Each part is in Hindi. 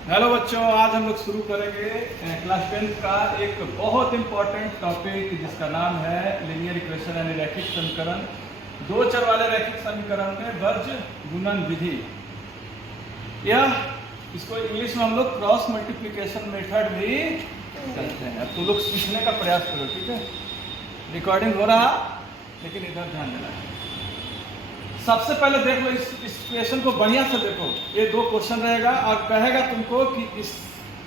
हेलो बच्चों, आज हम लोग शुरू करेंगे क्लास 10 का एक बहुत इंपॉर्टेंट टॉपिक जिसका नाम है लीनियर इक्वेशन यानी रैखिक समीकरण। दो चर वाले रैखिक समीकरण में वर्ज गुणन विधि। यह इसको इंग्लिश में हम लोग क्रॉस मल्टीप्लिकेशन मेथड भी कहते हैं। तो लोग सीखने का प्रयास करो, ठीक है। रिकॉर्डिंग हो रहा, लेकिन इधर ध्यान देना है। सबसे पहले देख लो इस इक्वेशन को बढ़िया से देखो। ये दो क्वेश्चन रहेगा और कहेगा तुमको कि इस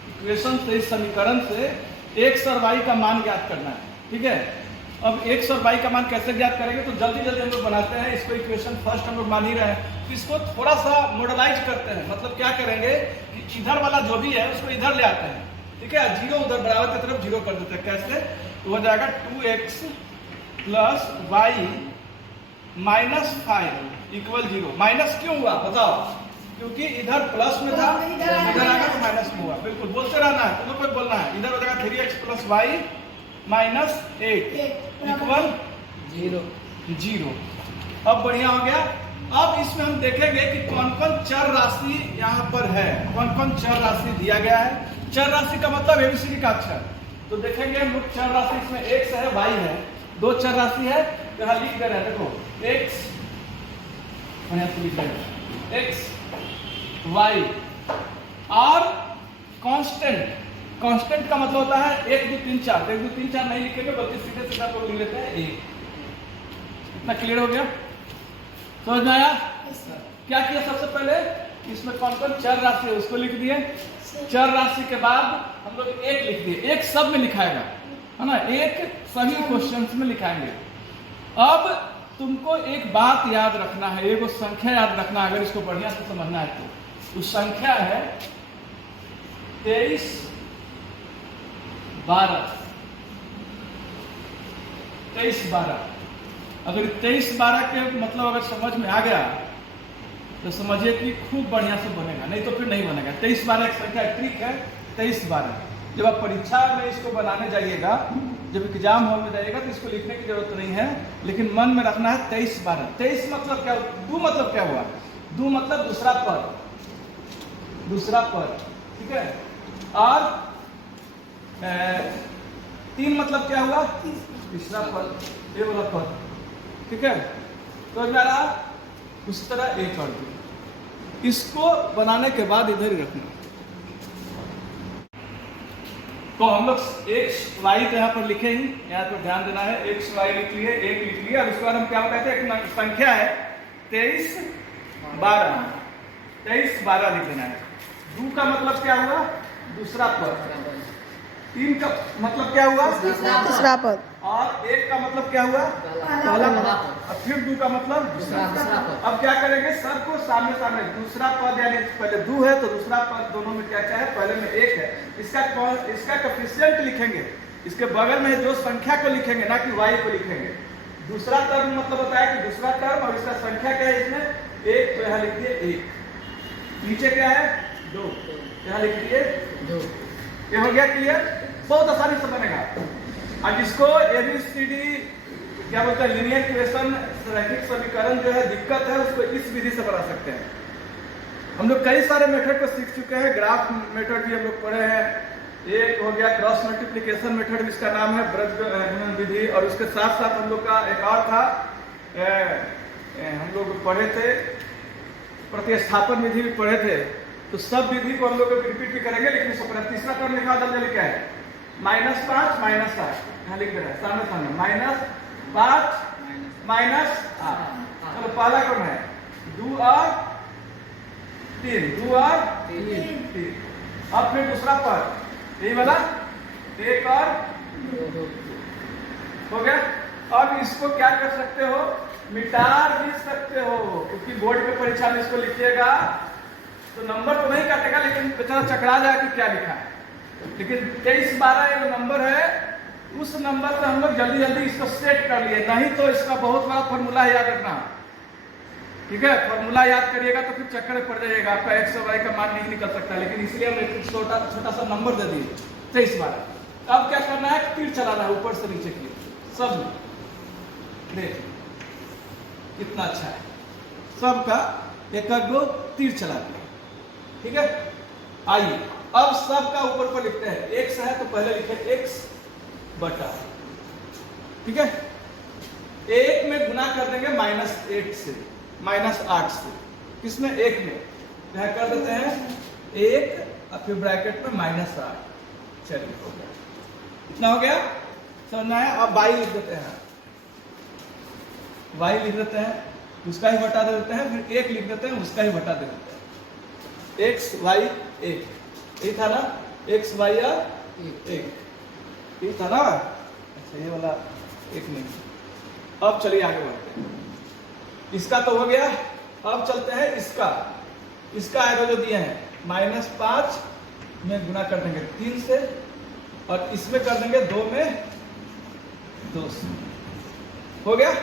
इक्वेशन से, इस समीकरण से x और y का मान ज्ञात करना है, ठीक है। अब x और y का मान कैसे ज्ञात करेंगे, तो जल्दी जल्दी हम लोग बनाते हैं। इसको इक्वेशन फर्स्ट हम लोग मान ही रहे हैं, तो इसको थोड़ा सा मॉडलाइज करते हैं। मतलब क्या करेंगे कि इधर वाला जो भी है उसको इधर ले आते हैं, ठीक है। जीरो उधर बराबर की तरफ जीरो कर देते हैं। कैसे? तो हो जाएगा 2x plus y minus 5 equal 0। Minus क्यों हुआ बताओ? क्योंकि इधर प्लस में था, इधर आएगा तो माइनस में हुआ। बिल्कुल बोलते रहना है, तुम्हें कोई बोलना है। इधर हो जाएगा 3x plus y minus 8 equal 0। अब बढ़िया हो गया। अब इसमें हम देखेंगे कि कौन कौन चर राशि यहाँ पर है, कौन कौन चर राशि दिया गया है। चर राशि का मतलब एबीसीडी का अक्षर। तो देखेंगे हम लोग चर राशि, इसमें x है, y है, दो चर राशि है। यहाँ लिख दे रहे हैं, देखो x y और कांस्टेंट। कांस्टेंट का मतलब होता है 1 2 3 4। 1 2 3 4 नहीं लिखेंगे, बल्कि सीधे सीधा को लिख लेते हैं 1। इतना क्लियर हो गया? समझ में आया? क्या किया सबसे पहले, इसमें कौन कौन चर राशि है उसको लिख दिए। चर राशि के बाद हम लोग 1 लिख दिए। 1 सब में लिखाएगा, है ना। 1 सभी क्वेश्चंस में लिखाएंगे। अब तुमको एक बात याद रखना है, एक संख्या याद रखना है। अगर इसको बढ़िया से समझना है तो उस संख्या है 23 12। 23 12। अगर 23 12 के मतलब अगर समझ में आ गया तो समझिए कि खूब बढ़िया से बनेगा, नहीं तो फिर नहीं बनेगा। 23 12 एक संख्या ट्रिक है। 23 12 जब आप परीक्षा में इसको बनाने जाइएगा, जब एग्जाम हॉल में जाइएगा, तो इसको लिखने की जरूरत नहीं है, लेकिन मन में रखना है 23 12। 23 मतलब क्या? दो मतलब क्या हुआ? दो मतलब दूसरा पद, ठीक है। और 3 मतलब क्या हुआ? तीसरा पद, ये वाला पद, ठीक है। तो मेरा उसी तरह एक और दो, इसको बनाने के बाद इधर ही रखना। तो हम लोग x y तो यहाँ पर लिखे ही, यहाँ पर ध्यान देना है। x y लिख लिए, 1 लिख लिया। अब इसके बाद हम क्या कहते हैं, एक संख्या है 23 12। 23 12 लिख देना है। 2 का मतलब क्या हुआ? दूसरा पद। 3 का मतलब क्या हुआ? दूसरा पद। और 1 का मतलब क्या हुआ? पहला पद। और फिर 2 का मतलब दूसरा पद। अब क्या करेंगे, सबको सामने सामने दूसरा पद, यानी पहले 2 है तो दूसरा पद, दोनों में क्या क्या है? पहले में 1 है। इसका कोएफिशिएंट लिखेंगे, इसके बगल में जो संख्या को लिखेंगे, ना कि y को लिखेंगे। दूसरा टर्म मतलब होता है कि दूसरा टर्म, और इसका संख्या क्या है इसमें? 1, तो यहाँ लिख दिए 1। नीचे क्या है? 2, यहाँ लिख दिए 2। ये हो गया क्लियर? बहुत आसानी से बनेगा। और जिसको एबीसीडी क्या बोलते हैं, लीनियर इक्वेशन रैखिक समीकरण जो है दिक्कत है, उसको इस विधि से बना सकते हैं। हम लोग कई सारे मेथड को सीख चुके हैं। ग्राफ मेथड भी हम लोग पढ़े हैं। एक हो गया क्रॉस मल्टीप्लिकेशन मेथड, जिसका नाम है वर्ज गुणन विधि। और उसके साथ साथ हम लोग का एक और था, हम लोग पढ़े थे प्रतिस्थापन विधि भी पढ़े थे। तो सब विधि को हम लोग रिपीट भी करेंगे, लेकिन इसको तीसरा टर्म लिखा जल्दी क्या है? -5 -8। यहाँ लिख दे रहा है सामने सामने, -5 -8। चलो पहला क्रम है 2 और 3, 2 और 3। अब फिर दूसरा पद, यही वाला 1 और 2 हो गया। अब इसको क्या कर सकते हो? मिटा भी सकते हो, क्योंकि बोर्ड पे परीक्षा में इसको लिखिएगा तो नंबर तो नहीं काटेगा, लेकिन बेचारा चकरा जाएगा कि क्या लिखा है। लेकिन 23 12 एक नंबर है, उस नंबर से हम लोग जल्दी जल्दी इसको सेट कर लिए। नहीं तो इसका बहुत बड़ा फॉर्मूला याद रखना, ठीक है। फॉर्मूला याद करिएगा तो फिर चक्कर में पड़ जाइएगा, आपका x और y का मान नहीं निकल सकता। लेकिन इसलिए हम एक छोटा सा नंबर दे दिए 23 12। अब क्या करना है? तीर चलाना है ऊपर से नीचे की सब में। देख कितना अच्छा है, सबका एक दो तीर चला दिया, ठीक है। आइए अब सब का ऊपर पर लिखते हैं। x है तो पहले लिखे x बटा, ठीक है, 1 में गुना कर देंगे -8 से, -8 से, किसमें 1 में, यहां कर देते हैं 1 और फिर ब्रैकेट में -8। चलिए हो गया, इतना हो गया, समझना है। अब y लिख देते हैं, y लिख देते हैं, उसका ही बटा दे देते हैं, फिर 1 लिख देते हैं, उसका ही बटा दे देते हैं। x y 1 ये था ना, x y 1 ये था ना, अच्छा ये वाला 1 नहीं। अब चलिए आगे बढ़ते हैं, इसका तो हो गया। अब चलते हैं इसका एरो जो दिए हैं, -5 में गुना कर देंगे 3 से, और इसमें कर देंगे 2 में 2 से। हो गया,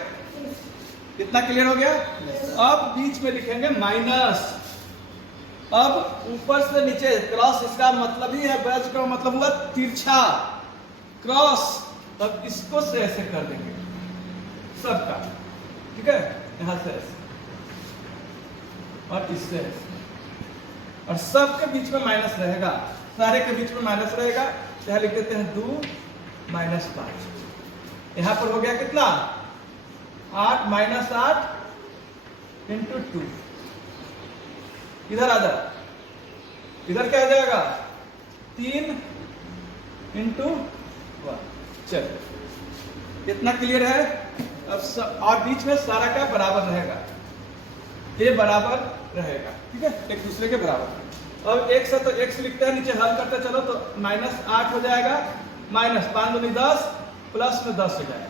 कितना क्लियर हो गया। अब बीच में लिखेंगे माइनस, अब ऊपर से नीचे क्रॉस, इसका मतलब ही है, बैच का मतलब हुआ तिरछा क्रॉस। अब इसको से ऐसे कर देंगे सबका, ठीक है, यहां से ऐसे और इससे ऐसे, और सबके बीच में माइनस रहेगा, सारे के बीच में माइनस रहेगा। तो यहां लिख देते हैं 2 -5। यहां पर हो गया कितना, 8 -8 × 2। इधर आ जा, इधर क्या आ जाएगा 3 × 1। चलिए कितना क्लियर है। अब और बीच में सारा का बराबर रहेगा, ये बराबर रहेगा, ठीक है, एक दूसरे के बराबर। अब x है तो x लिखते हैं, नीचे हल करते चलो तो -8 हो जाएगा, -5 दूनी 10, प्लस में 10 हो जाएगा।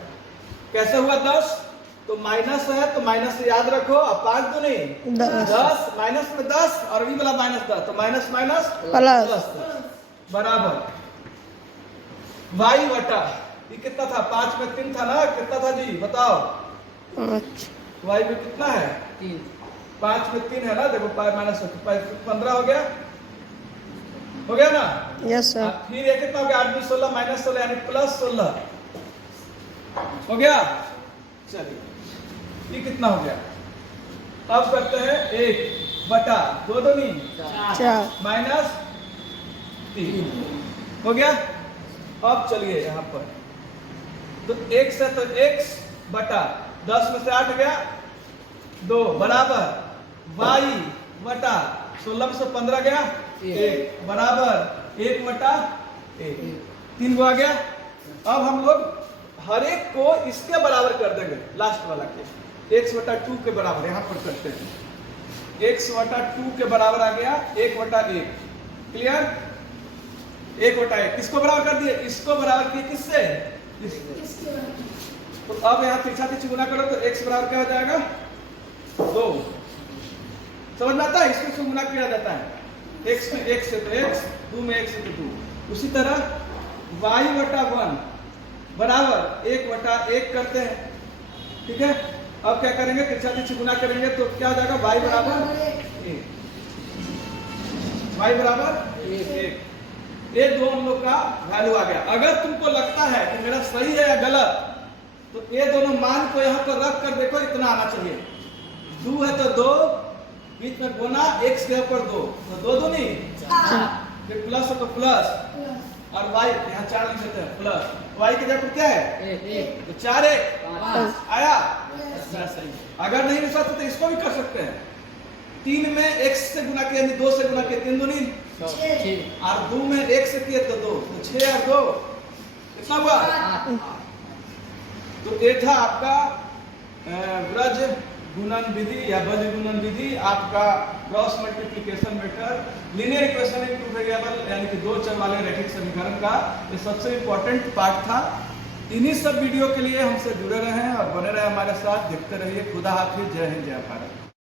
कैसे हुआ 10, तो माइनस है तो माइनस से याद रखो, अब 5 दूनी 10, माइनस में 10 और ये वाला -10, तो माइनस माइनस प्लस बराबर y बटा, ये कितना था, 5 में 3 था ना, कितना था जी बताओ, 5 y में कितना है 3, 5 में 3 है ना, देखो 15 हो गया ना। Yes sir. फिर ये कितना हो गया, 8 16 -16 यानी +16 हो गया। चलिए ये कितना हो गया, अब करते हैं 1 बटा 2 दूनी 4 -3 हो गया। अब चलिए यहाँ पर तो x है तो x बटा 10 में से 8 गया 2 बराबर y बटा 16 में से 15 गया 1 बराबर 1 बटा 1, 3 गो आ गया। अब हम लोग हर एक को इसके बराबर कर देंगे, लास्ट वाला के x बटा 2 के बराबर, यहाँ पर करते हैं x बटा 2 के बराबर आ गया 1 बटा 1, क्लियर, 1 बटा 1 किसको बराबर कर दिए, इसको बराबर किए किससे, इससे। तो अब यहाँ तिरछा तिरछी गुना करो तो x बराबर क्या हो जाएगा 2, समझ में आता है, इसको गुना किया जाता है, x में 1 से तो x, 2 में 1 से तो 2। उसी तरह y बटा 1 बराबर 1 बटा 1 करते हैं, ठीक है। अब क्या करेंगे, तिरछा तिरछी गुना करेंगे तो क्या हो जाएगा, y बराबर 1, y बराबर 1। ये दो हम लोग का वैल्यू आ गया। अगर तुमको लगता है कि मेरा सही है या गलत, तो ये दोनों मान को यहाँ पर रख कर देखो, इतना आना चाहिए। 2 है तो 2, बीच में गुना, x के ऊपर 2 तो 2 दूनी 4, फिर प्लस है तो प्लस, और y यहाँ 4 लिख देते हैं प्लस, y की जगह पर क्या है 1, तो 4 1 5 आया, सही। अगर नहीं मिल सकते तो इसको भी कर सकते हैं, 3 में x से गुना किया, 2 से गुना किया, 3 दूनी 6, और 2 में 1 से किया तो 2, तो 6 और 2 कितना हुआ 8। तो ये था आपका ब्रज गुणन विधि या बज गुणन विधि, आपका cross multiplication method linear equation in two variable, यानी कि 2 चर वाले रैखिक समीकरण का ये सबसे इंपॉर्टेंट पार्ट था। इन्हीं सब वीडियो के लिए हमसे जुड़े रहें और बने रहे हमारे साथ, देखते रहिए। खुदा हाफिज, जय हिंद, जय भारत।